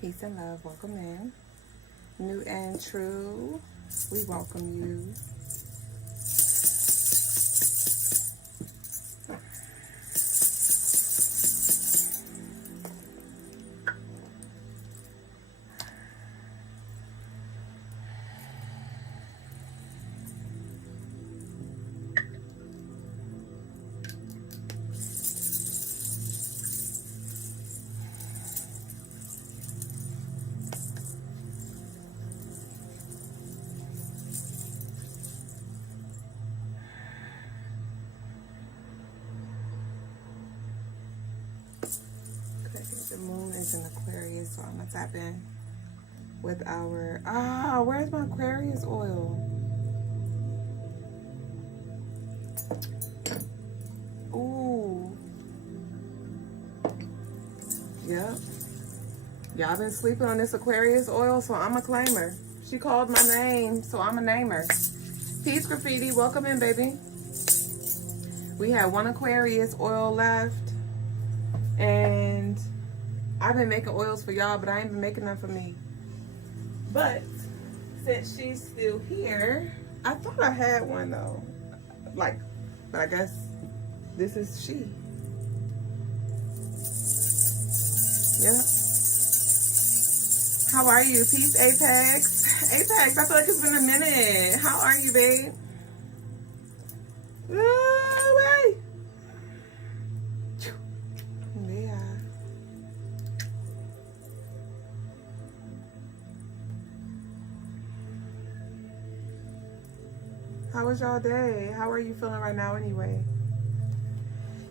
Peace and love. Welcome in. New and true, we welcome you. The moon is in Aquarius, so I'm gonna tap in with our where's my Aquarius oil? Ooh. Yep. Y'all been sleeping on this Aquarius oil, so I'm a claimer. She called my name, so I'm a namer. Peace Graffiti, welcome in, baby. We have one Aquarius oil left, and I've been making oils for y'all, but I ain't been making them for me. But since she's still here, I thought I had one though. But I guess this is she. Yep. How are you? Peace, Apex. Apex, I feel like it's been a minute. How are you, babe? Wait. Yeah. How was y'all day? How are you feeling right now anyway?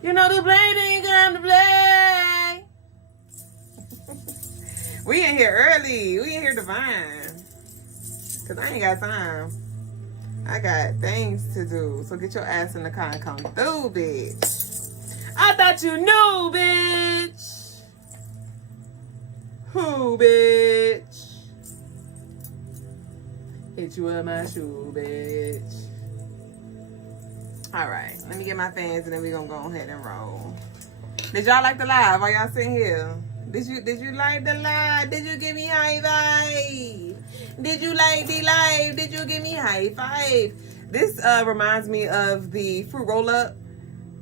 You know the play ain't come to play. We in here early. We in here divine. Cause I ain't got time. I got things to do. So get your ass in the car and come through, bitch. I thought you knew, bitch. Who, bitch? Hit you with my shoe, bitch. All right, let me get my fans and then we gonna go ahead and roll. Did y'all like the live? Are y'all sitting here? Did you like the live? Did you give me high five? Did you like the live? Did you give me high five? This reminds me of the fruit roll up,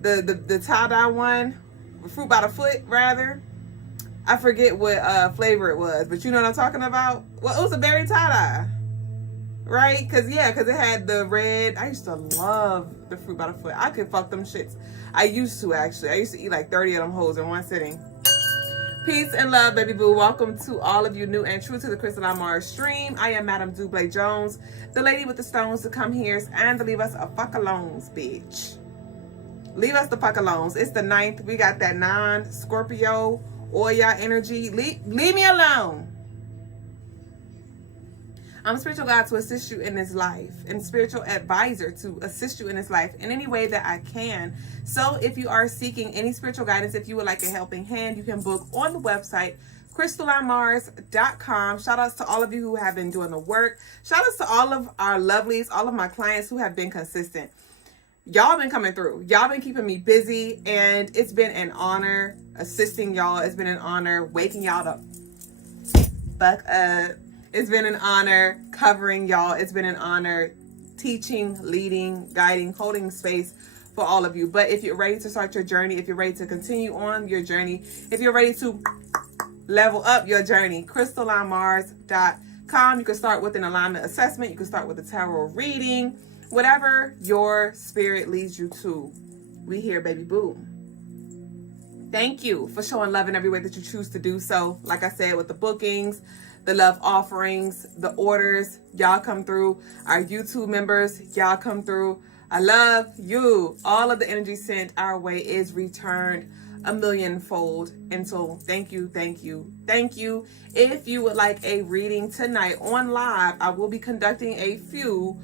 the tie-dye one, fruit by the foot rather. I forget what flavor it was, but you know what I'm talking about. Well, it was a berry tie-dye. Right? Because it had the red. I used to love the fruit by the foot. I could fuck them shits. I used to, actually. I used to eat like 30 of them hoes in one sitting. Peace and love, baby boo. Welcome to all of you new and true to the Crystaline Mars stream. I am Madam Dublé Jones, the lady with the stones to come here and to leave us a fuck alones, bitch. Leave us the fuck alones. It's the 9th. We got that non-Scorpio Oya energy. Leave me alone. I'm a spiritual guide to assist you in this life and spiritual advisor to assist you in this life in any way that I can. So if you are seeking any spiritual guidance, if you would like a helping hand, you can book on the website, CrystalineMars.com. Shout outs to all of you who have been doing the work. Shout outs to all of our lovelies, all of my clients who have been consistent. Y'all been coming through. Y'all been keeping me busy, and it's been an honor assisting y'all. It's been an honor waking y'all up. Fuck up. It's been an honor covering y'all. It's been an honor teaching, leading, guiding, holding space for all of you. But if you're ready to start your journey, if you're ready to continue on your journey, if you're ready to level up your journey, CrystalineMars.com. You can start with an alignment assessment. You can start with a tarot reading. Whatever your spirit leads you to. We here, baby boo. Thank you for showing love in every way that you choose to do so. Like I said, with the bookings, the love offerings, the orders, y'all come through. Our YouTube members, y'all come through. I love you. All of the energy sent our way is returned a millionfold. And so thank you, thank you, thank you. If you would like a reading tonight on live, I will be conducting a few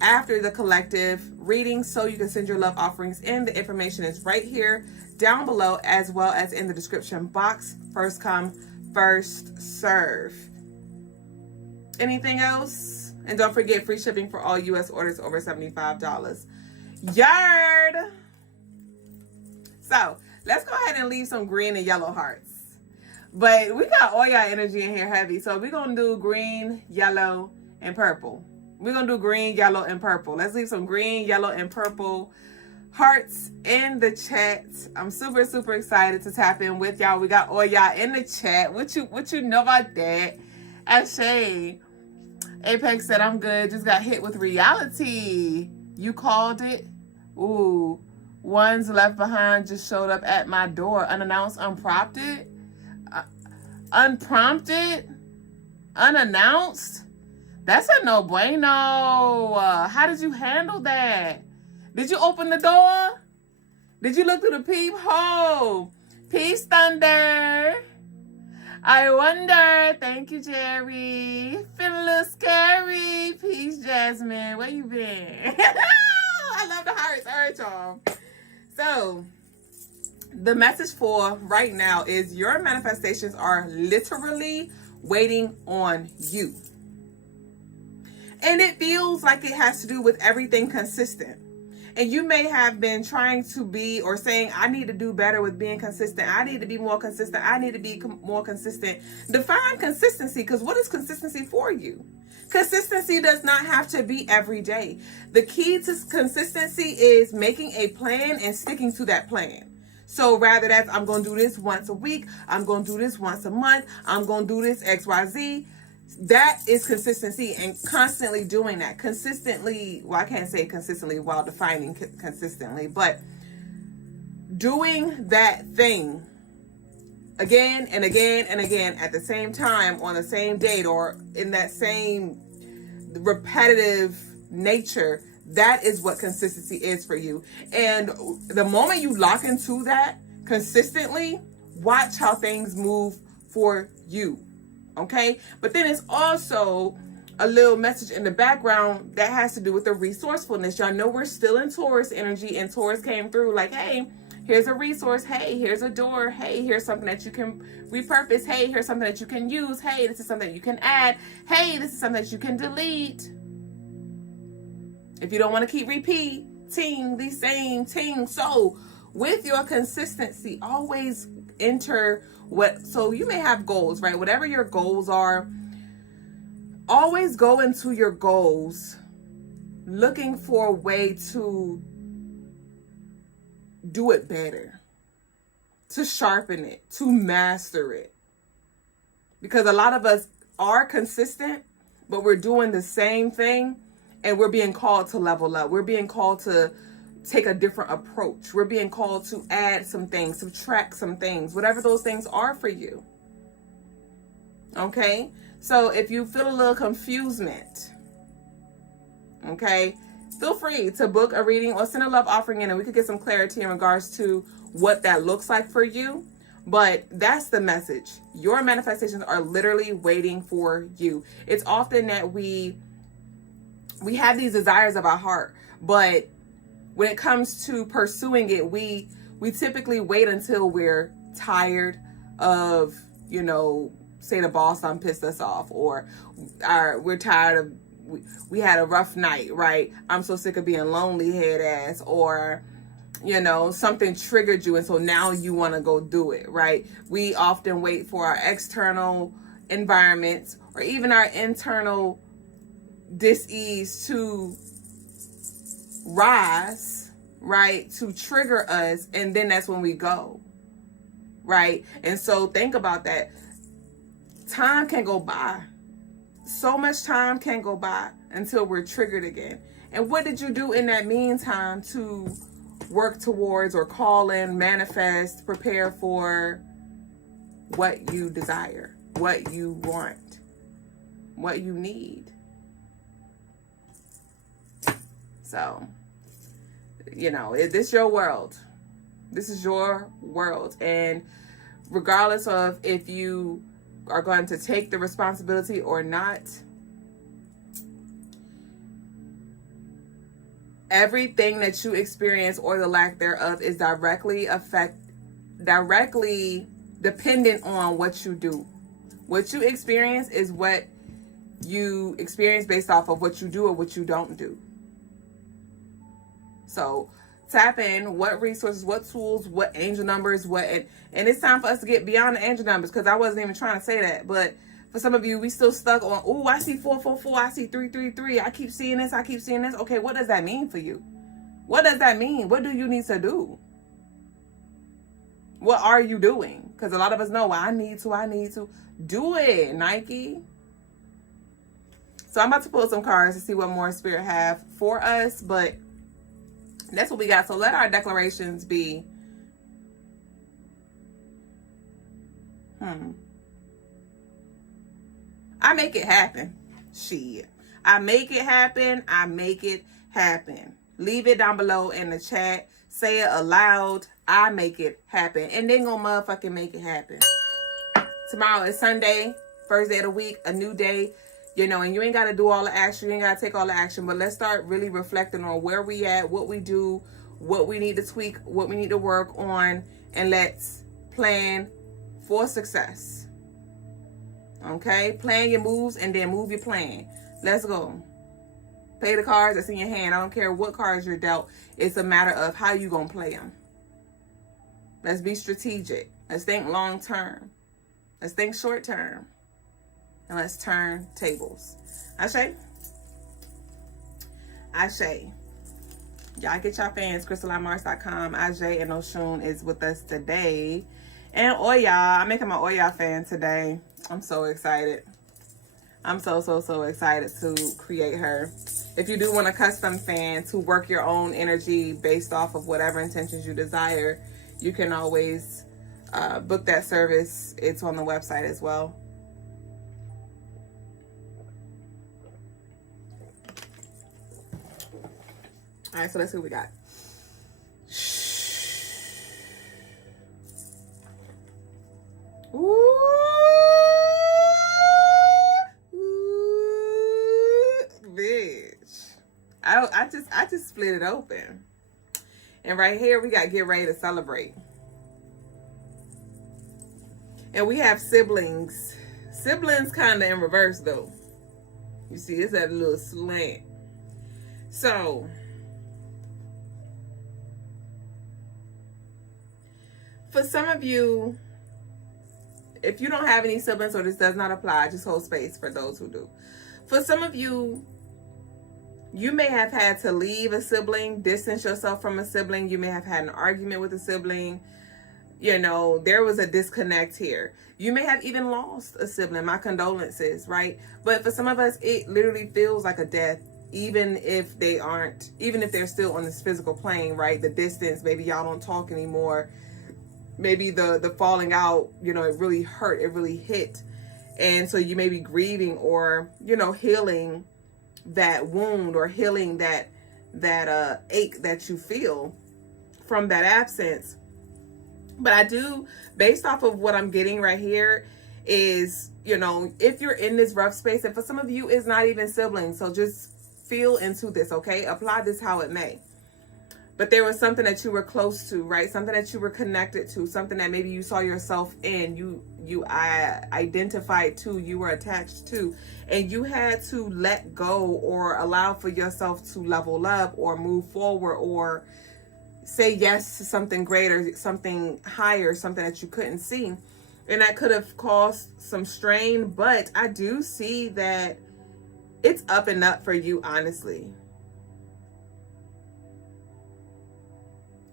after the collective reading, so you can send your love offerings in. The information is right here down below, as well as in the description box. First come, first serve. Anything else? And don't forget, free shipping for all U.S. orders over $75. Yard! So, let's go ahead and leave some green and yellow hearts. But we got all y'all energy in here heavy. So we're going to do green, yellow, and purple. We're going to do green, yellow, and purple. Let's leave some green, yellow, and purple hearts in the chat. I'm super, super excited to tap in with y'all. We got all y'all in the chat. What you know about that? Ashay. Apex said, I'm good. Just got hit with reality. You called it? Ooh. Ones left behind just showed up at my door. Unannounced, unprompted? Unprompted? Unannounced? That's a no bueno. How did you handle that? Did you open the door? Did you look through the peephole? Peace, Thunder. I wonder. Thank you, Jerry. Feeling a little scary. Peace, Jasmine. Where you been? I love the hearts. All right, y'all. So, the message for right now is your manifestations are literally waiting on you. And it feels like it has to do with everything consistent. And you may have been trying to be or saying, I need to do better with being consistent. I need to be more consistent. I need to be more consistent. Define consistency, because what is consistency for you? Consistency does not have to be every day. The key to consistency is making a plan and sticking to that plan. So rather that's, I'm going to do this once a week. I'm going to do this once a month. I'm going to do this XYZ. That is consistency, and constantly doing that. Consistently, well, I can't say consistently while defining consistently, but doing that thing again and again and again at the same time on the same date or in that same repetitive nature, that is what consistency is for you. And the moment you lock into that consistently, watch how things move for you. Okay, but then it's also a little message in the background that has to do with the resourcefulness. Y'all know we're still in Taurus energy, and Taurus came through like, hey, here's a resource. Hey, here's a door. Hey, here's something that you can repurpose. Hey, here's something that you can use. Hey, this is something you can add. Hey, this is something that you can delete. If you don't want to keep repeating the same thing. So with your consistency, always enter so you may have goals, right? Whatever your goals are, always go into your goals looking for a way to do it better, to sharpen it, to master it. Because a lot of us are consistent, but we're doing the same thing and we're being called to level up. We're being called to take a different approach. We're being called to add some things, subtract some things, whatever those things are for you. Okay? So if you feel a little confusement, okay, feel free to book a reading or send a love offering in and we could get some clarity in regards to what that looks like for you. But that's the message. Your manifestations are literally waiting for you. It's often that we have these desires of our heart, but when it comes to pursuing it, we typically wait until we're tired of, say the boss done pissed us off, or we're tired of, we had a rough night, right? I'm so sick of being lonely head ass, or, something triggered you and so now you want to go do it, right? We often wait for our external environments or even our internal dis-ease to rise, right, to trigger us, and then that's when we go, right? And so think about that. Time can go by. So much time can go by until we're triggered again. And what did you do in that meantime to work towards or call in, manifest, prepare for what you desire, what you want, what you need? So, this is your world. This is your world. And regardless of if you are going to take the responsibility or not, everything that you experience or the lack thereof is directly dependent on what you do. What you experience is what you experience based off of what you do or what you don't do. So tap in, what resources, what tools, what angel numbers, and it's time for us to get beyond the angel numbers, because I wasn't even trying to say that. But for some of you, we still stuck on, oh, I see 444, I see 333, I keep seeing this, I keep seeing this. Okay, what does that mean for you? What does that mean? What do you need to do? What are you doing? Because a lot of us know, well, I need to. Do it, Nike. So I'm about to pull some cards to see what more Spirit have for us, but that's what we got. So let our declarations be. I make it happen. Shit. I make it happen. I make it happen. Leave it down below in the chat. Say it aloud. I make it happen. And then gonna motherfucking make it happen. Tomorrow is Sunday, first day of the week, a new day. You know, and you ain't got to do all the action. You ain't got to take all the action. But let's start really reflecting on where we at, what we do, what we need to tweak, what we need to work on. And let's plan for success. Okay? Plan your moves and then move your plan. Let's go. Play the cards that's in your hand. I don't care what cards you're dealt. It's a matter of how you going to play them. Let's be strategic. Let's think long term. Let's think short term. And let's turn tables. Ashe? Ashe. Y'all get y'all fans. CrystalineMars.com. Ashe and Oshun is with us today. And Oya. I'm making my Oya fan today. I'm so excited. I'm so excited to create her. If you do want a custom fan to work your own energy based off of whatever intentions you desire, you can always book that service. It's on the website as well. All right, so let's see what we got. Ooh, bitch. I just split it open. And right here we got get ready to celebrate. And we have siblings. Siblings kind of in reverse though. You see, it's at a little slant. So for some of you, if you don't have any siblings or this does not apply, just hold space for those who do. For some of you, you may have had to leave a sibling, distance yourself from a sibling. You may have had an argument with a sibling. You know, there was a disconnect here. You may have even lost a sibling. My condolences, right? But for some of us, it literally feels like a death, even if they're still on this physical plane, right? The distance, maybe y'all don't talk anymore. Maybe the falling out, you know, it really hurt, it really hit. And so you may be grieving or, you know, healing that wound or healing that ache that you feel from that absence. But I do, based off of what I'm getting right here, is, you know, if you're in this rough space, and for some of you, it's not even siblings. So just feel into this, okay? Apply this how it may. But there was something that you were close to, right? Something that you were connected to, something that maybe you saw yourself in, you identified to, you were attached to, and you had to let go or allow for yourself to level up or move forward or say yes to something greater, something higher, something that you couldn't see. And that could have caused some strain, but I do see that it's up and up for you, honestly.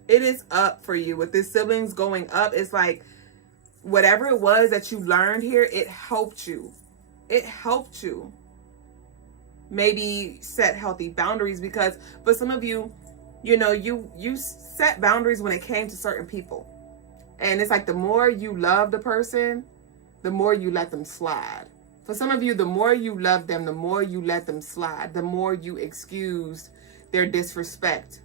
It is up for you. With this siblings going up, it's like whatever it was that you learned here, it helped you. It helped you maybe set healthy boundaries, because for some of you, you know, you set boundaries when it came to certain people. And it's like the more you love the person, the more you let them slide. For some of you, the more you love them, the more you let them slide, the more you excused their disrespect,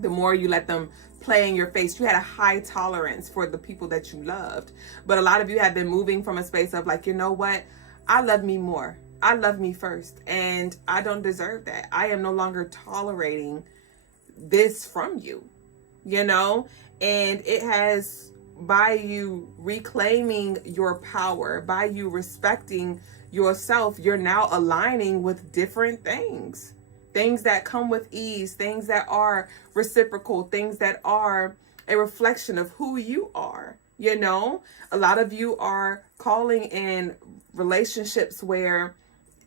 the more you let them play in your face. You had a high tolerance for the people that you loved. But a lot of you have been moving from a space of like, you know what? I love me more. I love me first. And I don't deserve that. I am no longer tolerating this from you, you know? And it has, by you reclaiming your power, by you respecting yourself, you're now aligning with different things things that come with ease, things that are reciprocal, things that are a reflection of who you are. You know, a lot of you are calling in relationships where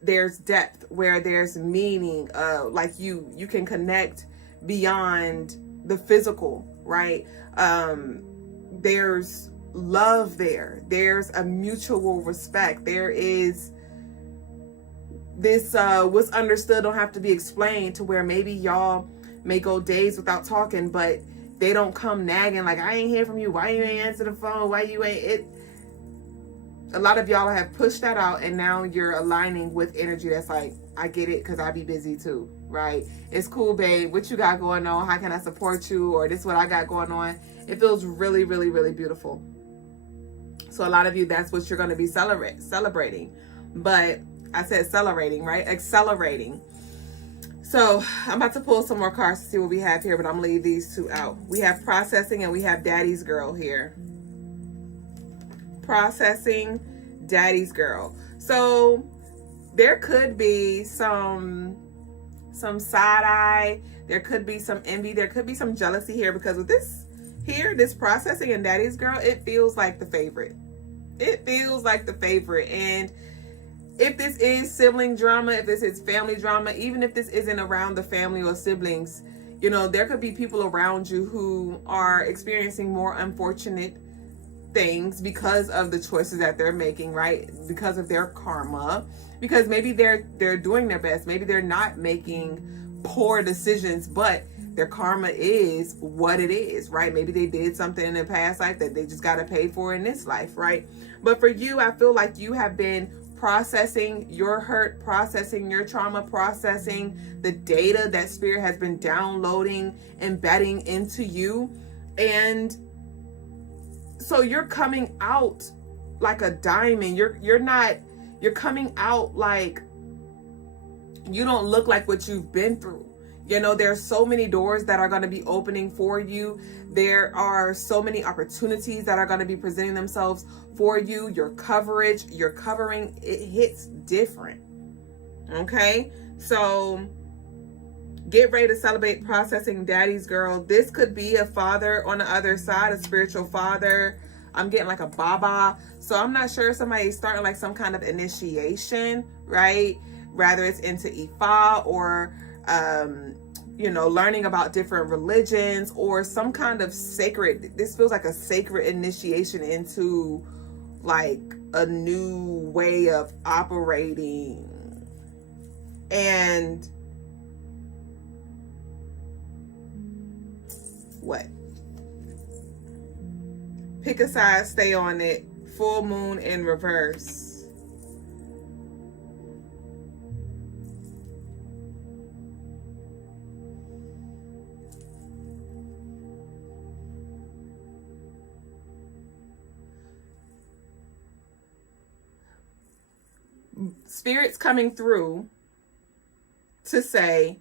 there's depth, where there's meaning, like you can connect beyond the physical, right? There's love there. There's a mutual respect. There is this what's understood don't have to be explained, to where maybe y'all may go days without talking, but they don't come nagging like, I ain't hear from you, why you ain't answer the phone, why you ain't it. A lot of y'all have pushed that out, and now you're aligning with energy that's like, I get it, because I be busy too, right? It's cool, babe, what you got going on, how can I support you, or this is what I got going on. It feels really, really, really beautiful. So a lot of you, that's what you're going to be celebrating. But I said celebrating, right? Accelerating. So I'm about to pull some more cards to see what we have here, but I'm going to leave these two out. We have processing and we have daddy's girl here. Processing, daddy's girl. So there could be some side eye. There could be some envy. There could be some jealousy here, because with this here, this processing and daddy's girl, it feels like the favorite. It feels like the favorite. And if this is sibling drama, if this is family drama, even if this isn't around the family or siblings, you know, there could be people around you who are experiencing more unfortunate things because of the choices that they're making, right? Because of their karma, because maybe they're doing their best. Maybe they're not making poor decisions, but their karma is what it is, right? Maybe they did something in their past life that they just got to pay for in this life, right? But for you, I feel like you have been processing your hurt, processing your trauma, processing the data that spirit has been downloading, embedding into you. And so you're coming out like a diamond. You're coming out like you don't look like what you've been through. You know, there's so many doors that are going to be opening for you. There are so many opportunities that are going to be presenting themselves for you. Your coverage, your covering, it hits different. Okay? So get ready to celebrate processing daddy's girl. This could be a father on the other side, a spiritual father. I'm getting like a baba. So I'm not sure if somebody's starting like some kind of initiation, right? Rather it's into Ifa or you know, learning about different religions or some kind of sacred, this feels like a sacred initiation into like a new way of operating. And what? Pick a side, stay on it. Full moon in reverse. Spirit's coming through to say,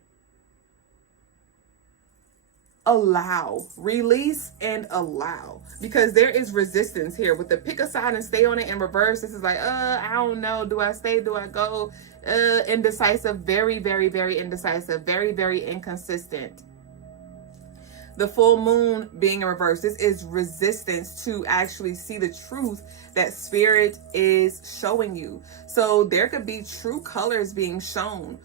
allow, release and allow, because there is resistance here with the pick a side and stay on it in reverse. This is like, I don't know, do I stay, do I go? Indecisive, very, very, very indecisive, very, very inconsistent. The full moon being in reverse, this is resistance to actually see the truth that spirit is showing you. So there could be true colors being shown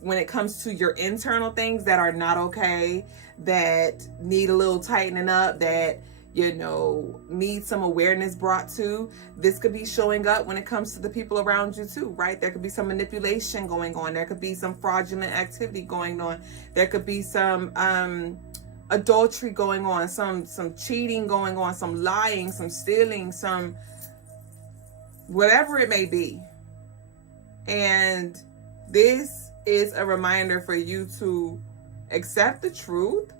when it comes to your internal things that are not okay, that need a little tightening up, that, you know, need some awareness brought to. This could be showing up when it comes to the people around you too, right? There could be some manipulation going on. There could be some fraudulent activity going on. There could be some adultery going on, some cheating going on, some lying, some stealing, some whatever it may be. And this is a reminder for you to accept the truth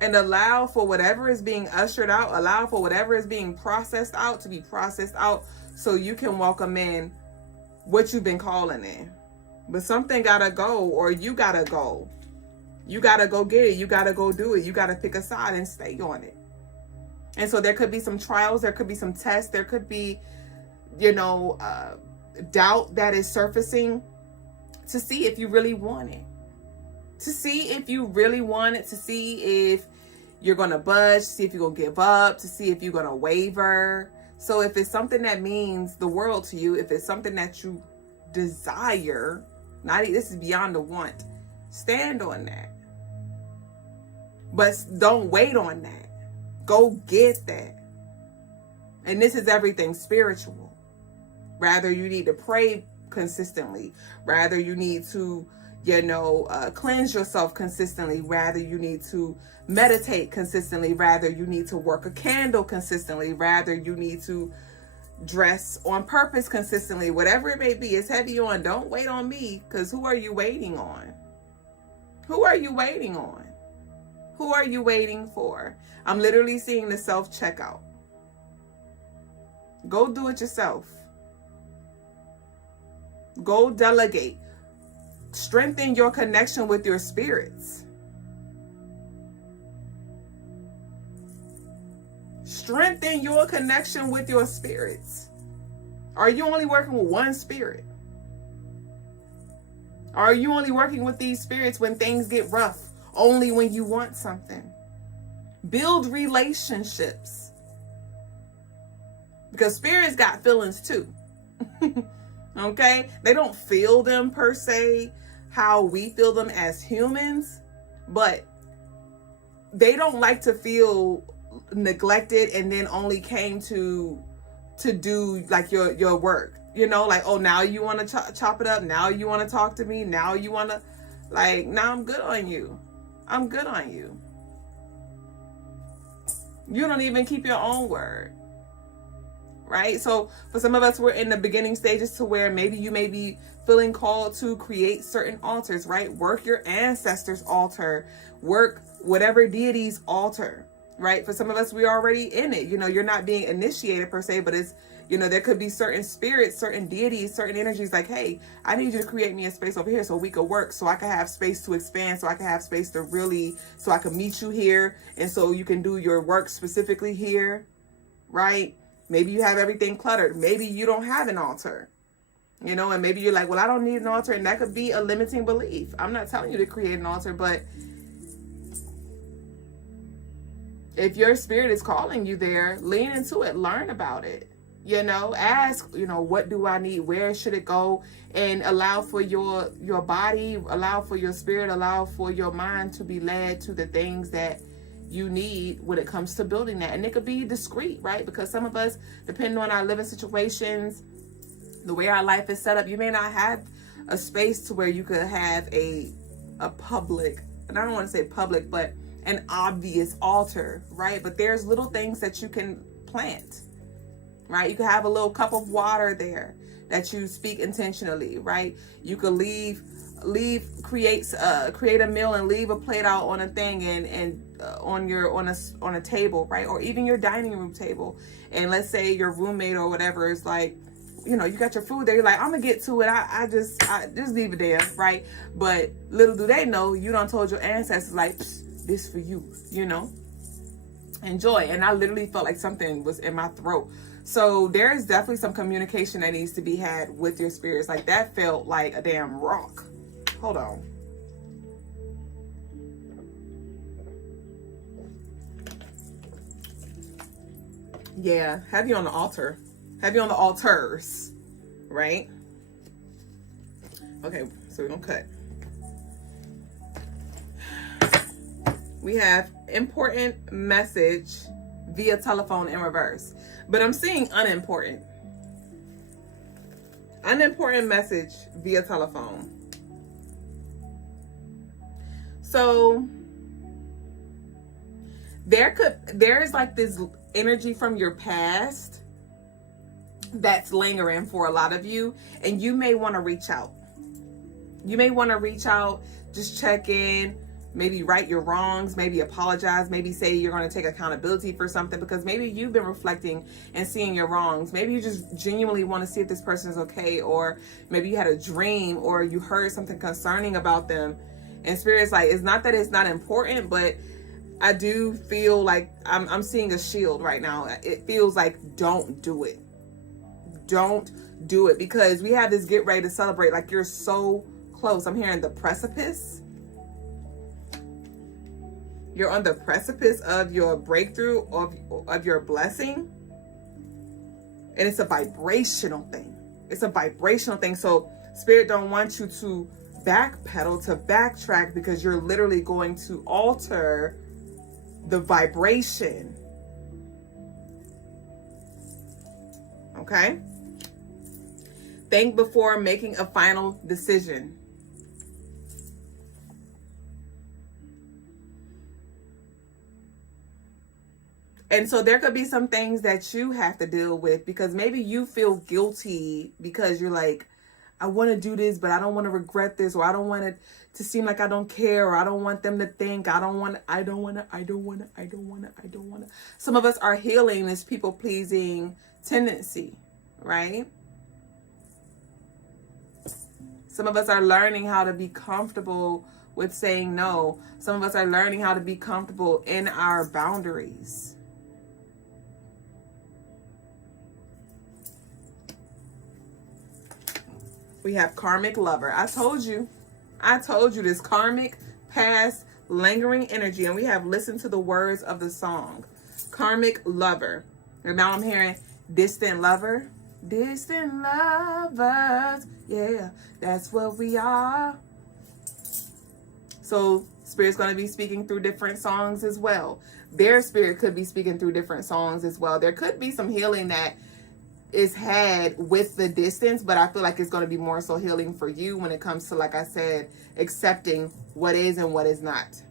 and allow for whatever is being ushered out, allow for whatever is being processed out to be processed out, so you can welcome in what you've been calling in. But something gotta go, or you gotta go. You gotta go get it. You gotta go do it. You gotta pick a side and stay on it. And so there could be some trials. There could be some tests. There could be, you know, doubt that is surfacing. to see if you really want it. To see if you really want it, to see if you're going to budge, to see if you're going to give up, to see if you're going to waver. So if it's something that means the world to you, if it's something that you desire, this is beyond the want, stand on that. But don't wait on that. Go get that. And this is everything spiritual. Rather, you need to pray consistently. Rather, you need to, cleanse yourself consistently. Rather, you need to meditate consistently. Rather, you need to work a candle consistently. Rather, you need to dress on purpose consistently. Whatever it may be, it's heavy on. Don't wait on me, because who are you waiting on? Who are you waiting on? Who are you waiting for? I'm literally seeing the self-checkout. Go do it yourself. Go delegate. Strengthen your connection with your spirits. Strengthen your connection with your spirits. Are you only working with one spirit? Are you only working with these spirits when things get rough? Only when you want something? Build relationships. Because spirits got feelings too. Okay? They don't feel them per se how we feel them as humans, but they don't like to feel neglected and then only came to do like your work. Like, oh, now you want to chop it up. Now you want to talk to me. Now you want to, like, now I'm good on you. I'm good on you. You don't even keep your own word. Right? So for some of us, we're in the beginning stages to where maybe you may be feeling called to create certain altars, right? Work your ancestors' altar. Work whatever deity's altar, right? For some of us, we're already in it. You're not being initiated per se, but it's, there could be certain spirits, certain deities, certain energies like, hey, I need you to create me a space over here so we could work, so I can have space to expand, so I can have space to really, so I can meet you here, and so you can do your work specifically here, right? Maybe you have everything cluttered. Maybe you don't have an altar, and maybe you're like, well, I don't need an altar. And that could be a limiting belief. I'm not telling you to create an altar, but if your spirit is calling you there, lean into it, learn about it, ask, what do I need? Where should it go? And allow for your body, allow for your spirit, allow for your mind to be led to the things that you need when it comes to building that. And it could be discreet, right? Because some of us, depending on our living situations, the way our life is set up, you may not have a space to where you could have a public, and I don't want to say public, but an obvious altar, right? But there's little things that you can plant, right? You could have a little cup of water there that you speak intentionally, right? You could create a meal and leave a plate out on a thing and on a table, right? Or even your dining room table. And let's say your roommate or whatever is like, you got your food there. You're like, I'm gonna get to it. I just leave it there, right? But little do they know, you done told your ancestors like, this for you, enjoy. And I literally felt like something was in my throat. So there is definitely some communication that needs to be had with your spirits. Like that felt like a damn rock. Hold on. Yeah, have you on the altar. Have you on the altars, right? Okay, so we're gonna cut. We have important message via telephone in reverse. But I'm seeing unimportant. Unimportant message via telephone. So there's like this energy from your past that's lingering for a lot of you, and you may want to reach out. You may want to reach out, just check in, maybe right your wrongs, maybe apologize, maybe say you're going to take accountability for something, because maybe you've been reflecting and seeing your wrongs. Maybe you just genuinely want to see if this person is okay, or maybe you had a dream or you heard something concerning about them. And Spirit's like, it's not that it's not important, but I do feel like I'm seeing a shield right now. It feels like don't do it. Don't do it, because we have this get ready to celebrate. Like you're so close. I'm hearing the precipice. You're on the precipice of your breakthrough, of your blessing. And it's a vibrational thing. It's a vibrational thing. So Spirit don't want you to backpedal, to backtrack, because you're literally going to alter the vibration. Okay? Think before making a final decision. And so there could be some things that you have to deal with, because maybe you feel guilty because you're like, I want to do this, but I don't want to regret this, or I don't want it to seem like I don't care, or I don't want them to think I don't want to. Some of us are healing this people pleasing tendency, right? Some of us are learning how to be comfortable with saying no. Some of us are learning how to be comfortable in our boundaries. We have karmic lover. I told you this karmic past lingering energy. And we have listened to the words of the song. Karmic lover. And now I'm hearing distant lover. Distant lovers. Yeah, that's what we are. So Spirit's going to be speaking through different songs as well. Their spirit could be speaking through different songs as well. There could be some healing that is had with the distance, but I feel like it's going to be more so healing for you when it comes to, like I said, accepting what is and what is not.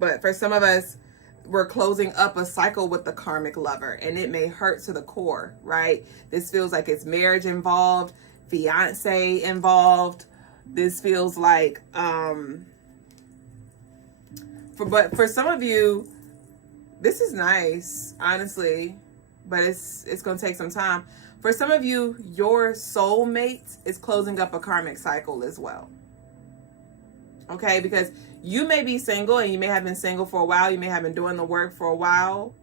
But for some of us, we're closing up a cycle with the karmic lover, and it may hurt to the core, right? This feels like it's marriage involved, fiance involved. This feels like, but for some of you, this is nice, honestly. But it's going to take some time. For some of you, your soulmate is closing up a karmic cycle as well. Okay? Because you may be single, and you may have been single for a while. You may have been doing the work for a while.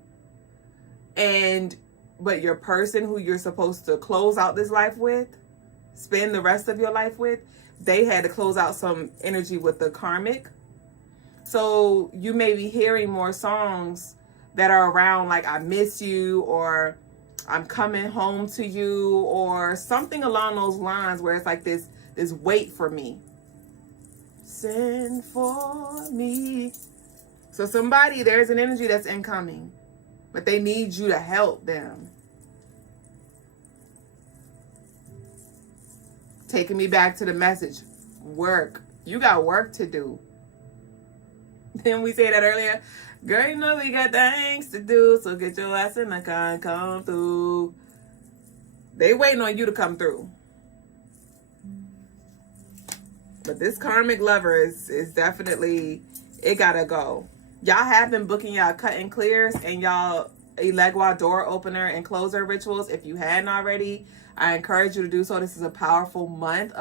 But your person who you're supposed to close out this life with, spend the rest of your life with, they had to close out some energy with the karmic. So you may be hearing more songs that are around like I miss you, or I'm coming home to you, or something along those lines, where it's like this wait for me. Send for me. So somebody, there's an energy that's incoming, but they need you to help them. Taking me back to the message, work. You got work to do. Didn't we say that earlier? Girl, you know we got things to do, so get your ass in the car and come through. They waiting on you to come through. But this karmic lover is definitely, it gotta go. Y'all have been booking y'all cut and clears and y'all Elegua door opener and closer rituals. If you hadn't already, I encourage you to do so. This is a powerful month,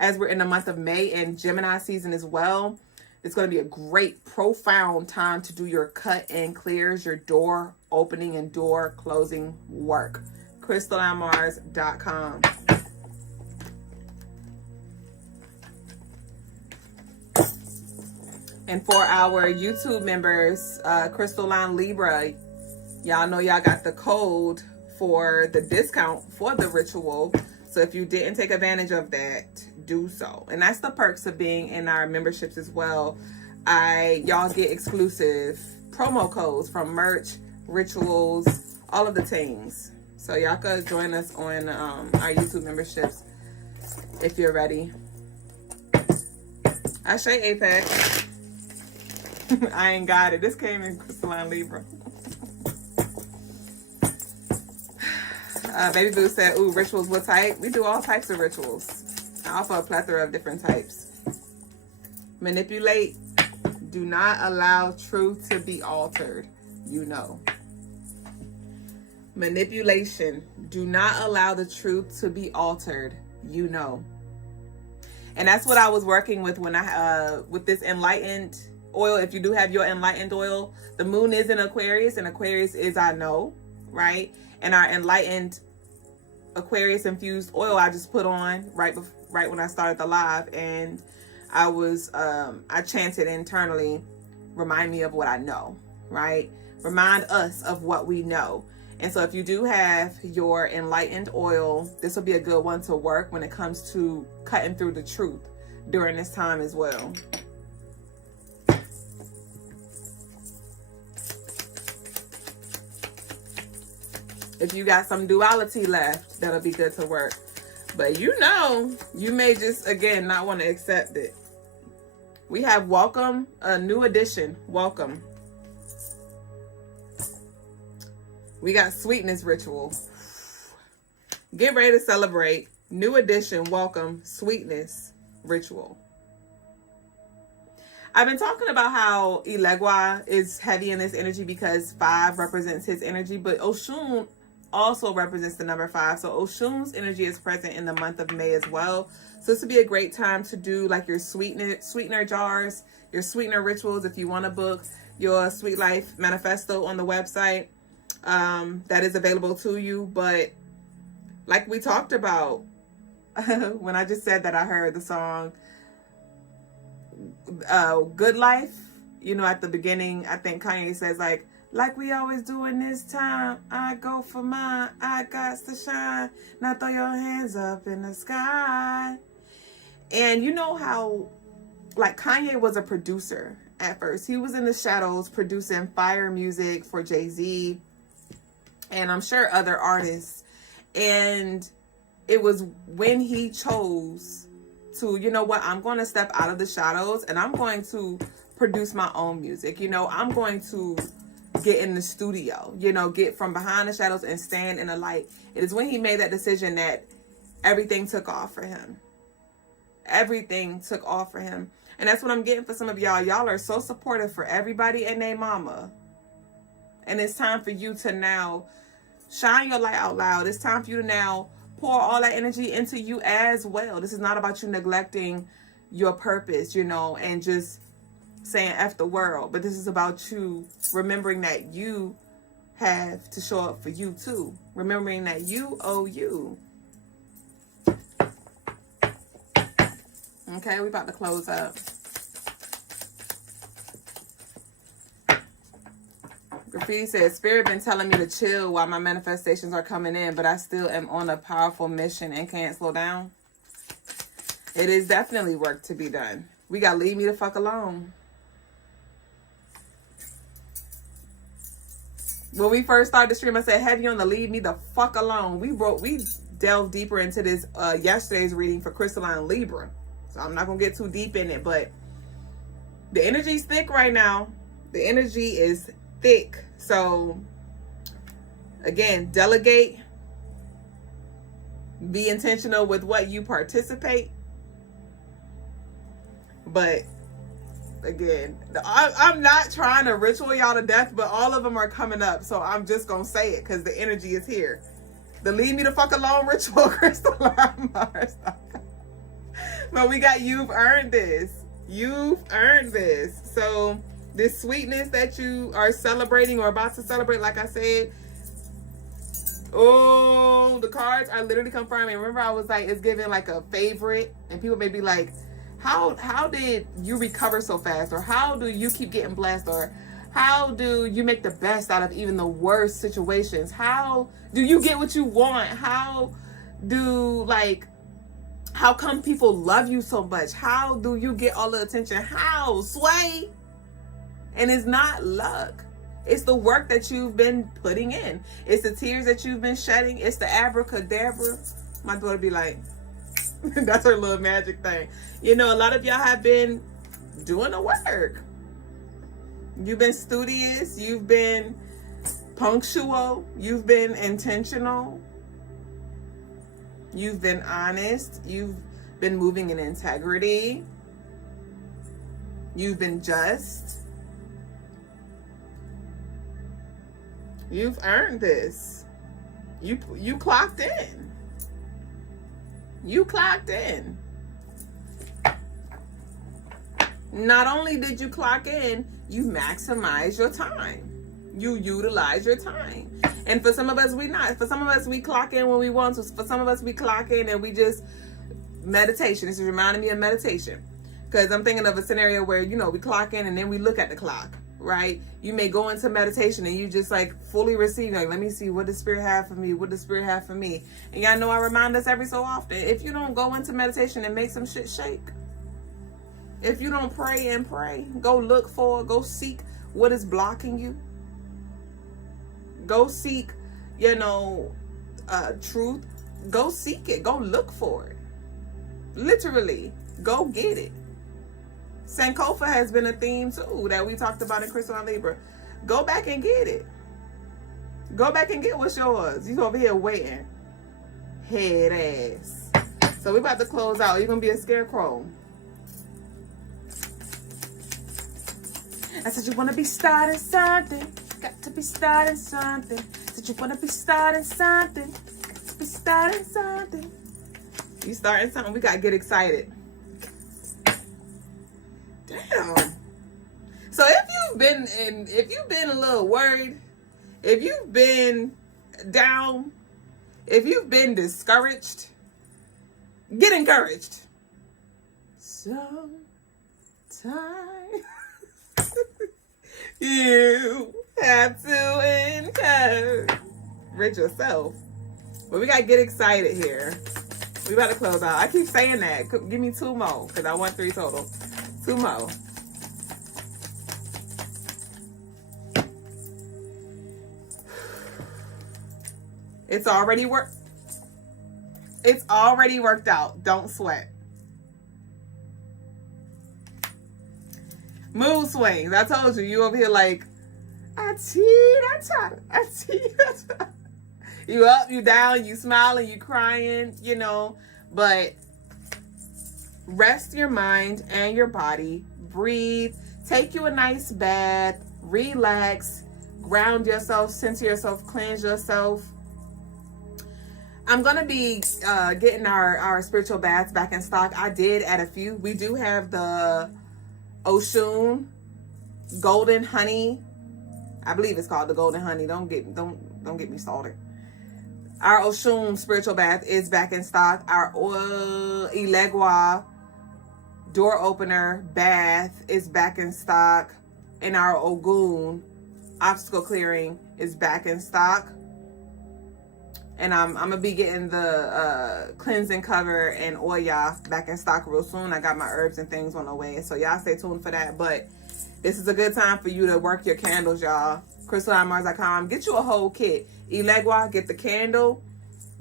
as we're in the month of May and Gemini season as well. It's going to be a great, profound time to do your cut and clears, your door opening and door closing work. CrystalineMars.com. And for our YouTube members, Crystaline Libra, y'all know y'all got the code for the discount for the ritual. So if you didn't take advantage of that, do so. And that's the perks of being in our memberships as well. Y'all get exclusive promo codes from merch, rituals, all of the things. So y'all could join us on our YouTube memberships if you're ready. I say Apex. I ain't got it. This came in Crystaline Libra. Baby Boo said, ooh, rituals, what type? We do all types of rituals. I offer a plethora of different types. Manipulate. Do not allow truth to be altered. You know. Manipulation. Do not allow the truth to be altered. You know. And that's what I was working with when with this enlightened oil. If you do have your enlightened oil, the moon is in Aquarius, and Aquarius is I know, right? And our enlightened Aquarius infused oil I just put on right when I started the live, and I was I chanted internally, remind me of what I know, right? Remind us of what we know. And so if you do have your enlightened oil, this will be a good one to work when it comes to cutting through the truth during this time as well. If you got some duality left, that'll be good to work. But you know, you may just, again, not want to accept it. We have welcome, a new addition, welcome. We got sweetness ritual. Get ready to celebrate. New addition, welcome, sweetness ritual. I've been talking about how Ilegwa is heavy in this energy because 5 represents his energy, but Oshun also represents the number 5. So Oshun's energy is present in the month of May as well. So this would be a great time to do like your sweetener jars, your sweetener rituals. If you want to book your Sweet Life Manifesto on the website, that is available to you. But like we talked about, when I just said that, I heard the song Good Life. You know, at the beginning, I think Kanye says like we always do in this time, I go for mine, I got to shine, now throw your hands up in the sky. And you know how, like, Kanye was a producer at first. He was in the shadows producing fire music for Jay-Z and I'm sure other artists. And it was when he chose to, you know what, I'm going to step out of the shadows and I'm going to produce my own music. You know, I'm going to get in the studio, you know, get from behind the shadows and stand in the light. It is when he made that decision that everything took off for him. Everything took off for him. And that's what I'm getting for some of y'all. Y'all are so supportive for everybody and their mama. And it's time for you to now shine your light out loud. It's time for you to now pour all that energy into you as well. This is not about you neglecting your purpose, you know, and just saying F the world. But this is about you remembering that you have to show up for you too. Remembering that you owe you. Okay, we about to close up. Graffiti says, Spirit been telling me to chill while my manifestations are coming in, but I still am on a powerful mission and can't slow down. It is definitely work to be done. We got to leave me the fuck alone. When we first started the stream, I said, heavy on the leave me the fuck alone. We delved deeper into this yesterday's reading for Crystaline Libra. So I'm not going to get too deep in it, but the energy's thick right now. The energy is thick. So again, delegate. Be intentional with what you participate. But again, I'm not trying to ritual y'all to death, but all of them are coming up. So I'm just going to say it because the energy is here. The leave me the fuck alone ritual, Crystaline Mars. But we got you've earned this. You've earned this. So this sweetness that you are celebrating or about to celebrate, like I said, oh, the cards are literally confirming. Remember, I was like, it's giving like a favorite, and people may be like, how did you recover so fast? Or how do you keep getting blessed? Or how do you make the best out of even the worst situations? How do you get what you want? How come people love you so much? How do you get all the attention? How? Sway? And it's not luck. It's the work that you've been putting in. It's the tears that you've been shedding. It's the abracadabra. My daughter be like, that's her little magic thing. You know, a lot of y'all have been doing the work. You've been studious. You've been punctual. You've been intentional. You've been honest. You've been moving in integrity. You've been just. You've earned this. You clocked in. You clocked in. Not only did you clock in, you maximize your time. You utilize your time. And for some of us, we not. For some of us, we clock in when we want to. For some of us, we clock in and we just meditation. This is reminding me of meditation. Because I'm thinking of a scenario where, you know, we clock in and then we look at the clock, right? You may go into meditation and you just like fully receive, like, let me see what the Spirit have for me, what the Spirit have for me. And y'all know I remind us every so often, if you don't go into meditation and make some shit shake, if you don't pray and pray, go look for, go seek what is blocking you. Go seek, you know, truth. Go seek it. Go look for it. Literally, go get it. Sankofa has been a theme too that we talked about in Crystaline Libra. Go back and get it. Go back and get what's yours. You over here waiting. Head ass. So we about to close out. You're going to be a scarecrow. I said you want to be starting something. Got to be starting something. I said you want to be starting something. Got to be starting something. You starting something, we got to get excited. Damn. So if you've been a little worried, if you've been down, if you've been discouraged, get encouraged. Sometimes you have to encourage yourself. But we got to get excited here. We about to close out. I keep saying that. Give me 2 more because I want 3 total. 2 more. It's already worked. It's already worked out. Don't sweat. Mood swings. I told you. You over here like, you up, you down, you smiling, you crying, you know. But rest your mind and your body. Breathe. Take you a nice bath. Relax. Ground yourself. Center yourself. Cleanse yourself. I'm going to be getting our spiritual baths back in stock. I did add a few. We do have the Oshun Golden Honey. I believe it's called the Golden Honey. Don't get me started. Our Oshun spiritual bath is back in stock. Our Ilegua door opener bath is back in stock. And our Ogun obstacle clearing is back in stock. And I'm going to be getting the cleansing cover and Oya back in stock real soon. I got my herbs and things on the way. So y'all stay tuned for that. But this is a good time for you to work your candles, y'all. CrystalineMars.com. Get you a whole kit. Ilegua, get the candle.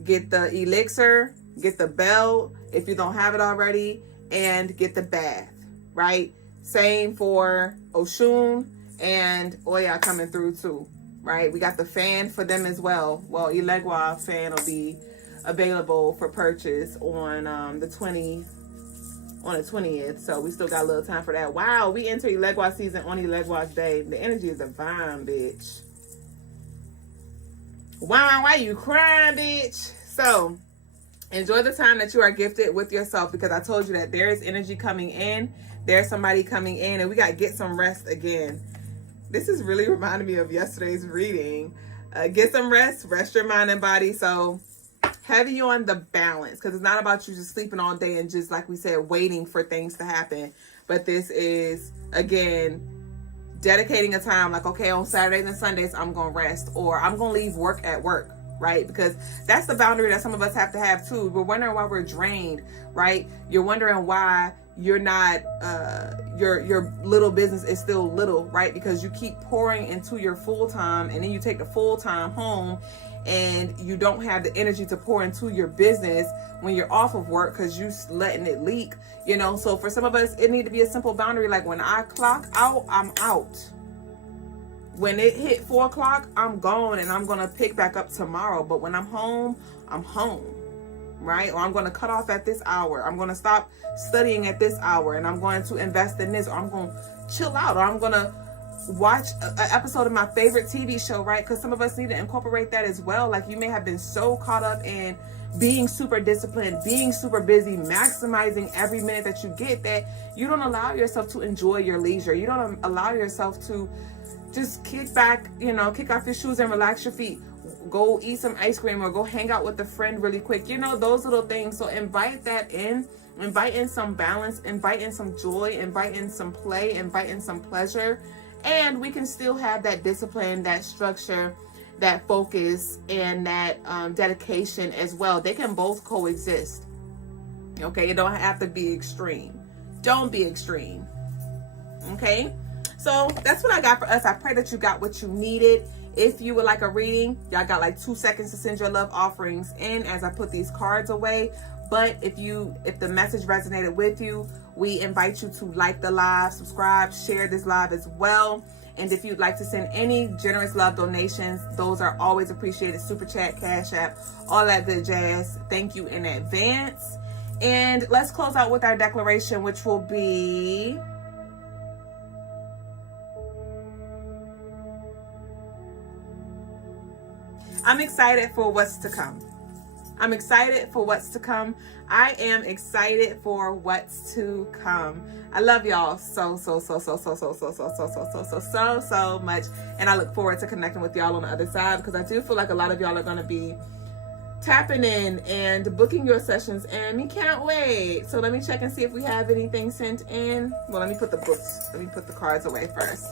Get the elixir. Get the bell if you don't have it already. And get the bath, right? Same for Oshun and Oya coming through too. Right, we got the fan for them as well. Well, Ilegua fan will be available for purchase on the 20th. So we still got a little time for that. Wow, we enter Ilegua season on Ilegua's day. The energy is divine, bitch. Why you crying, bitch? So enjoy the time that you are gifted with yourself, because I told you that there is energy coming in. There's somebody coming in, and we got to get some rest again. This is really reminding me of yesterday's reading. Get some rest. Rest your mind and body. So heavy on the balance, because it's not about you just sleeping all day and just, like we said, waiting for things to happen. But this is, again, dedicating a time like, okay, on Saturdays and Sundays, I'm going to rest, or I'm going to leave work at work, right? Because that's the boundary that some of us have to have too. We're wondering why we're drained, right? You're wondering why you're not, your little business is still little, right? Because you keep pouring into your full-time, and then you take the full-time home, and you don't have the energy to pour into your business when you're off of work because you letting it leak, you know? So for some of us, it need to be a simple boundary. Like, when I clock out, I'm out. When it hit 4 o'clock, I'm gone, and I'm going to pick back up tomorrow. But when I'm home, right? Or I'm going to cut off at this hour. I'm going to stop studying at this hour, and I'm going to invest in this, or I'm going to chill out, or I'm going to watch an episode of my favorite TV show, right? Because some of us need to incorporate that as well. Like, you may have been so caught up in being super disciplined, being super busy, maximizing every minute that you get, that you don't allow yourself to enjoy your leisure. You don't allow yourself to just kick back, you know, kick off your shoes and relax your feet. Go eat some ice cream or go hang out with a friend really quick. You know, those little things. So invite that in. Invite in some balance. Invite in some joy. Invite in some play. Invite in some pleasure. And we can still have that discipline, that structure, that focus, and that dedication as well. They can both coexist. Okay? It don't have to be extreme. Don't be extreme. Okay? So that's what I got for us. I pray that you got what you needed. If you would like a reading, y'all got like 2 seconds to send your love offerings in as I put these cards away. But if the message resonated with you, we invite you to like the live, subscribe, share this live as well. And if you'd like to send any generous love donations, those are always appreciated. Super Chat, Cash App, all that good jazz. Thank you in advance. And let's close out with our declaration, which will be... I'm excited for what's to come. I'm excited for what's to come. I am excited for what's to come. I love y'all so much. And I look forward to connecting with y'all on the other side, because I do feel like a lot of y'all are going to be tapping in and booking your sessions, and we can't wait. So let me check and see if we have anything sent in. Well, let me put the cards away first.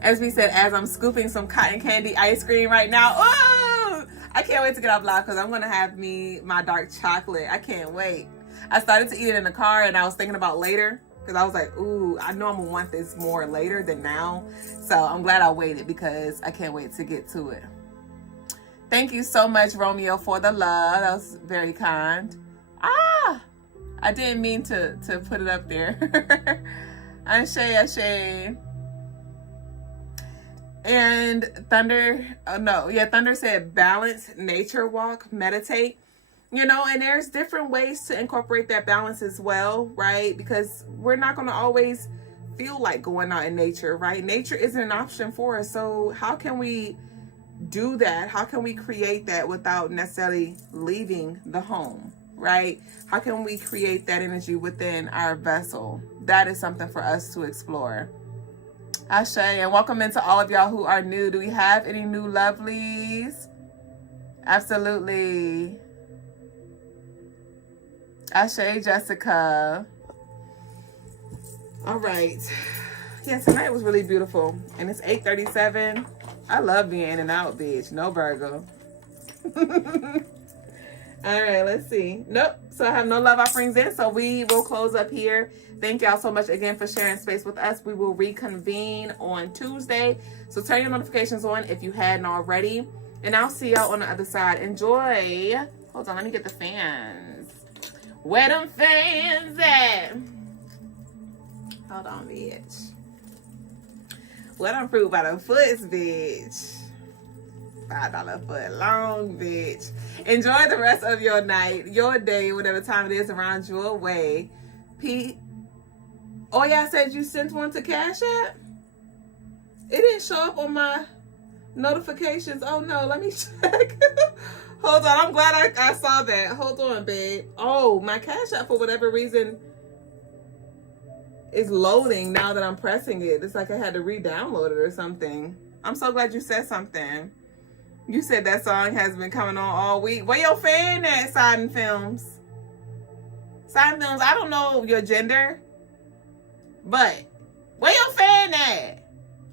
As we said, as I'm scooping some cotton candy ice cream right now. Oh, I can't wait to get off live, because I'm going to have my dark chocolate. I can't wait. I started to eat it in the car, and I was thinking about later, because I was like, ooh, I know I'm going to want this more later than now. So I'm glad I waited, because I can't wait to get to it. Thank you so much, Romeo, for the love. That was very kind. I didn't mean to put it up there. Ashe. And Thunder said balance, nature walk, meditate. You know, and there's different ways to incorporate that balance as well, right? Because we're not going to always feel like going out in nature, right? Nature isn't an option for us. So how can we do that? How can we create that without necessarily leaving the home, right? How can we create that energy within our vessel? That is something for us to explore. Ashe, and welcome into all of y'all who are new. Do we have any new lovelies? Absolutely. Ashe, Jessica. All right. Yeah, tonight was really beautiful. And it's 8:37. I love being in and out, bitch. No burger. All right, let's see. Nope. So I have no love offerings in, so we will close up here. Thank y'all so much again for sharing space with us. We will reconvene on Tuesday. So turn your notifications on if you hadn't already. And I'll see y'all on the other side. Enjoy. Hold on, let me get the fans. Where them fans at? Hold on, bitch. Where them fruit by the foots, bitch? $5 foot long, bitch. Enjoy the rest of your night, your day, whatever time it is around your way. Oh yeah, I said you sent one to Cash App? It didn't show up on my notifications. Oh no, let me check. Hold on, I'm glad I saw that. Hold on, babe. Oh, my Cash App, for whatever reason, is loading now that I'm pressing it. It's like I had to re-download it or something. I'm so glad you said something. You said that song has been coming on all week. Where your fan at, Sidon Films? Sidon Films, I don't know your gender, but where your fan at?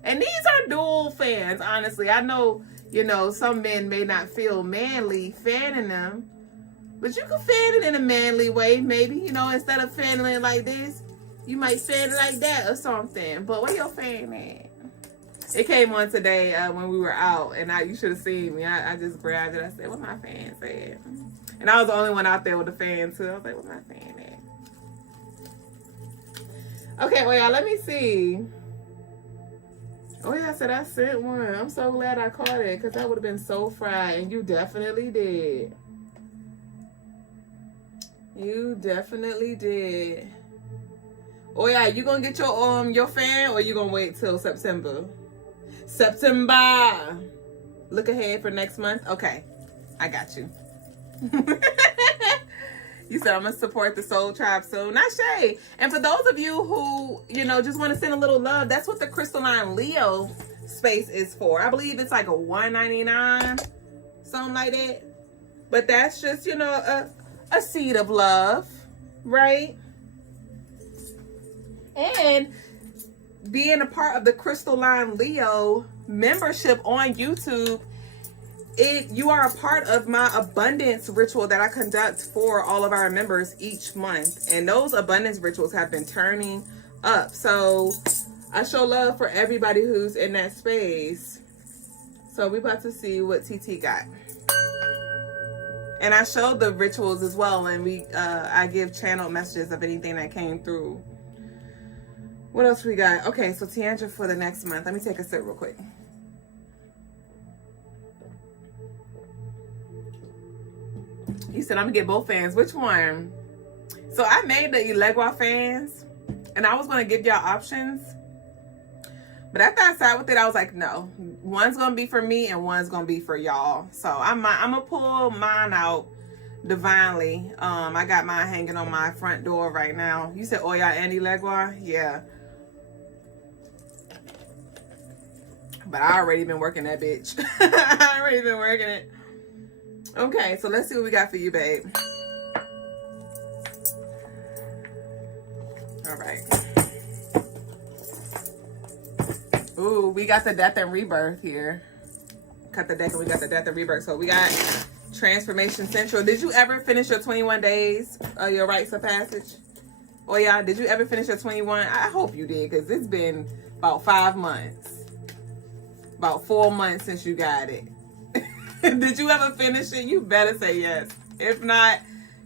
And these are dual fans, honestly. I know, you know, some men may not feel manly fanning them, but you can fan it in a manly way, maybe. You know, instead of fanning it like this, you might fan it like that or something. But where your fan at? It came on today when we were out, and you should have seen me. I just grabbed it. I said, what my fan said? And I was the only one out there with a fan, too. I was like, what my fan at? Okay, well, y'all, let me see. Oh, yeah, I said I sent one. I'm so glad I caught it, because that would have been so fried, and you definitely did. You definitely did. Oh, yeah, you going to get your fan, or you going to wait till September? September. Look ahead for next month. Okay, I got you. You said I'm gonna support the Soul Tribe soon. Not shade. And for those of you who, you know, just want to send a little love, that's what the Crystaline Leo space is for. I believe it's like a $1.99, something like that. But that's just, you know, a seed of love, right? And being a part of the Crystaline Leo membership on YouTube, you are a part of my abundance ritual that I conduct for all of our members each month. And those abundance rituals have been turning up. So I show love for everybody who's in that space. So we're about to see what TT got. And I show the rituals as well. And I give channeled messages of anything that came through. What else we got? Okay, so Tiandra for the next month. Let me take a sip real quick. He said, I'm gonna get both fans. Which one? So I made the Elegua fans, and I was gonna give y'all options. But after I sat with it, I was like, no. One's gonna be for me, and one's gonna be for y'all. So I'm gonna pull mine out divinely. I got mine hanging on my front door right now. You said Oya and Elegua? Yeah. But I already been working that bitch. I already been working it. Okay, so let's see what we got for you, babe. All right. Ooh, we got the death and rebirth here. Cut the deck and we got the death and rebirth. So we got Transformation Central. Did you ever finish your 21 days, your rites of passage? Oh yeah, did you ever finish your 21? I hope you did, because it's been about 5 months. About 4 months since you got it. Did you ever finish it? You better say yes. If not,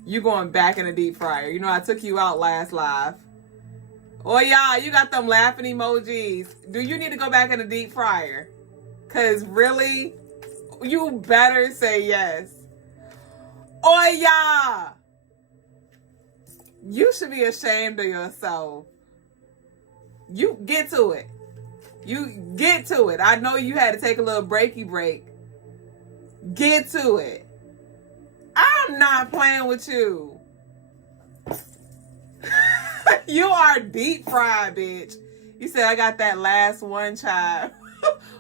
you going back in the deep fryer. You know, I took you out last live. Oh, yeah, you got them laughing emojis. Do you need to go back in the deep fryer? Because really, you better say yes. Oh, yeah. You should be ashamed of yourself. You get to it. You get to it. I know you had to take a little breaky break. Get to it. I'm not playing with you. You are deep fried, bitch. You said I got that last one, child.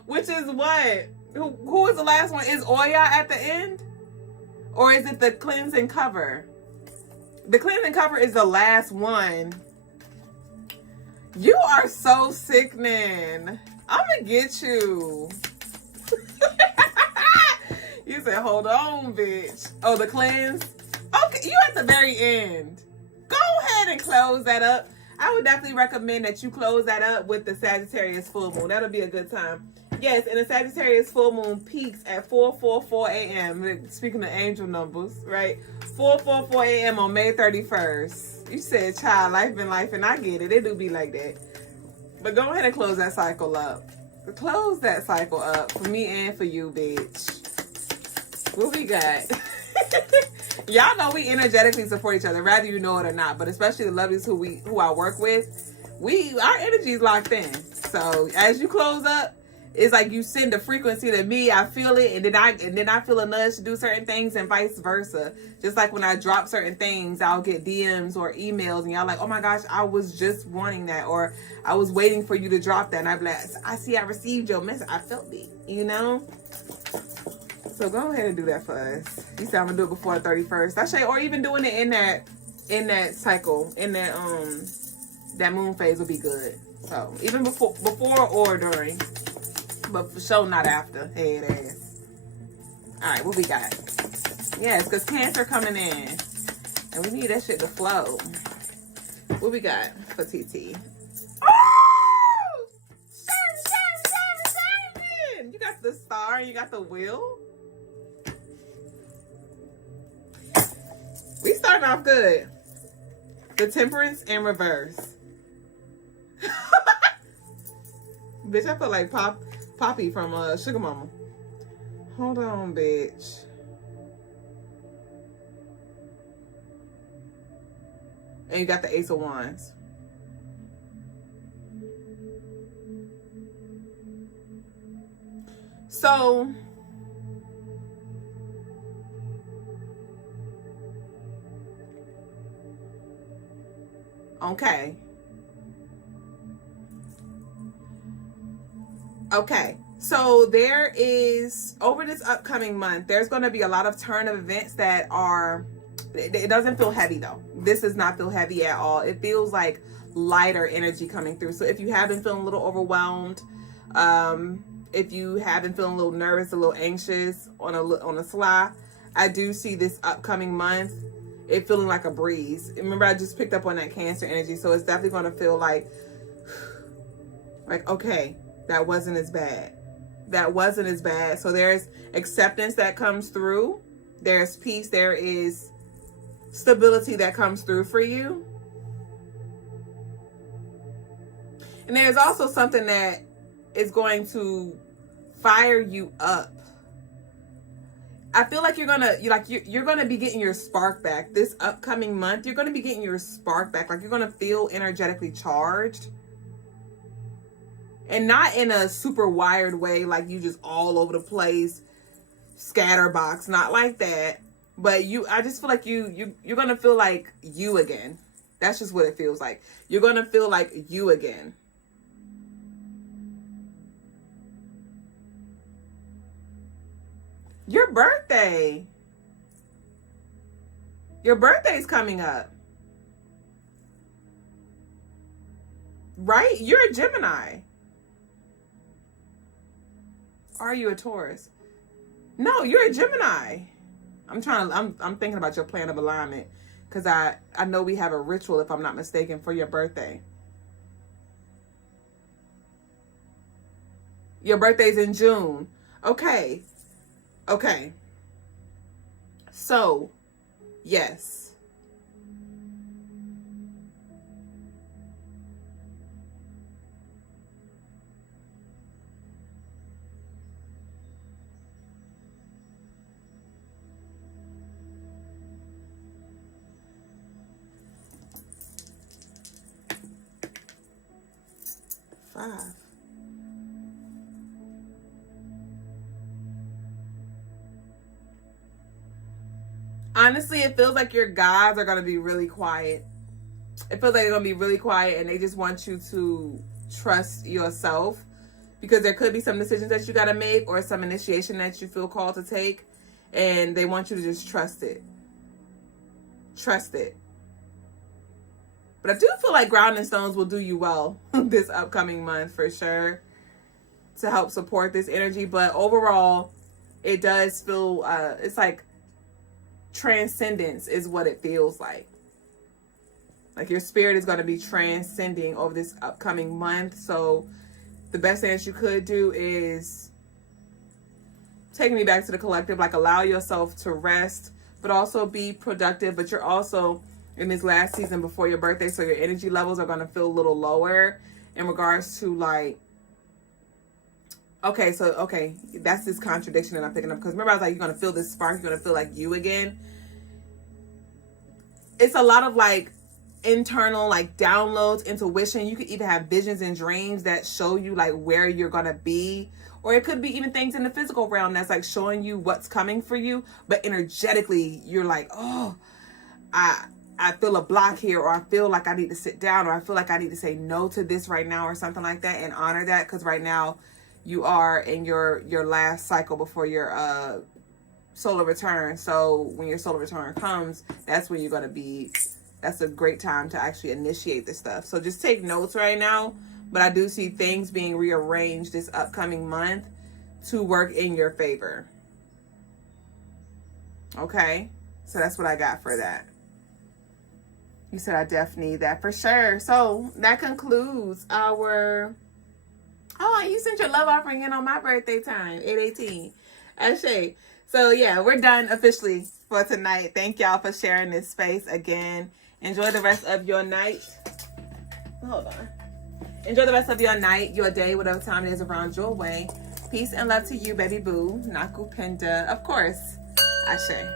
Which is what? Who is the last one? Is Oya at the end? Or is it the cleansing cover? The cleansing cover is the last one. You are so sickening. I'm gonna get you. You said, hold on, bitch. Oh, the cleanse? Okay, you at the very end. Go ahead and close that up. I would definitely recommend that you close that up with the Sagittarius full moon. That'll be a good time. Yes, and the Sagittarius full moon peaks at 4:44 a.m. Speaking of angel numbers, right? 4:44 a.m. on May 31st. You said, child, life been life, and I get it. It do be like that. But go ahead and close that cycle up. Close that cycle up for me and for you, bitch. What we got? Y'all know we energetically support each other, whether you know it or not. But especially the lovelies who I work with, our energy is locked in. So as you close up, it's like you send a frequency to me. I feel it, and then I feel a nudge to do certain things, and vice versa. Just like when I drop certain things, I'll get DMs or emails, and y'all like, oh my gosh, I was just wanting that, or I was waiting for you to drop that, and I'm like, I see, I received your message, I felt it, you know. So go ahead and do that for us. You said I'm gonna do it before the 31st. I say, or even doing it in that cycle, in that moon phase would be good. So even before or during, but for sure not after. Head ass. All right, what we got? Yes, because Cancer coming in, and we need that shit to flow. What we got for TT? Oh! Seven! You got the star and you got the wheel. We starting off good. The Temperance in reverse. Bitch, I feel like Poppy from Sugar Mama. Hold on, bitch. And you got the Ace of Wands. So Okay. Okay. So there is, over this upcoming month, there's going to be a lot of turn of events that are, it doesn't feel heavy though. This does not feel heavy at all. It feels like lighter energy coming through. So if you have been feeling a little overwhelmed, if you have been feeling a little nervous, a little anxious on a sly, I do see this upcoming month it feeling like a breeze. Remember, I just picked up on that Cancer energy, so it's definitely going to feel like okay, that wasn't as bad. That wasn't as bad. So there's acceptance that comes through. There's peace. There is stability that comes through for you. And there's also something that is going to fire you up. I feel like you're gonna be getting your spark back this upcoming month. You're gonna be getting your spark back. Like, you're gonna feel energetically charged, and not in a super wired way, like you just all over the place, scatterbox. Not like that. But I just feel like you're gonna feel like you again. That's just what it feels like. You're gonna feel like you again. Your birthday. Your birthday's coming up. Right? You're a Gemini. Are you a Taurus? No, you're a Gemini. I'm thinking about your plan of alignment, because I know we have a ritual, if I'm not mistaken, for your birthday. Your birthday's in June. Okay. Okay. So, yes. Five. Honestly, it feels like your guides are going to be really quiet. It feels like they're going to be really quiet, and they just want you to trust yourself, because there could be some decisions that you got to make, or some initiation that you feel called to take, and they want you to just trust it. Trust it. But I do feel like grounding stones will do you well this upcoming month for sure, to help support this energy. But overall, it does feel, it's like transcendence is what it feels like. Like, your spirit is going to be transcending over this upcoming month. So the best thing that you could do is take me back to the collective, like allow yourself to rest, but also be productive. But you're also in this last season before your birthday, so your energy levels are going to feel a little lower in regards to like, okay, that's this contradiction that I'm picking up. Because remember, I was like, you're going to feel this spark, you're going to feel like you again. It's a lot of like internal like downloads, intuition. You could even have visions and dreams that show you like where you're going to be. Or it could be even things in the physical realm that's like showing you what's coming for you. But energetically, you're like, oh, I feel a block here, or I feel like I need to sit down, or I feel like I need to say no to this right now, or something like that, and honor that. Because right now you are in your last cycle before your solar return. So when your solar return comes, that's when you're going to be, that's a great time to actually initiate this stuff. So just take notes right now. But I do see things being rearranged this upcoming month to work in your favor. Okay? So that's what I got for that. You said I definitely need that for sure. So that concludes our... Oh, you sent your love offering in on my birthday time, 8/18. Ashe. So yeah, we're done officially for tonight. Thank y'all for sharing this space again. Enjoy the rest of your night. Hold on. Enjoy the rest of your night, your day, whatever time it is around your way. Peace and love to you, baby boo. Nakupenda. Of course. Ashe.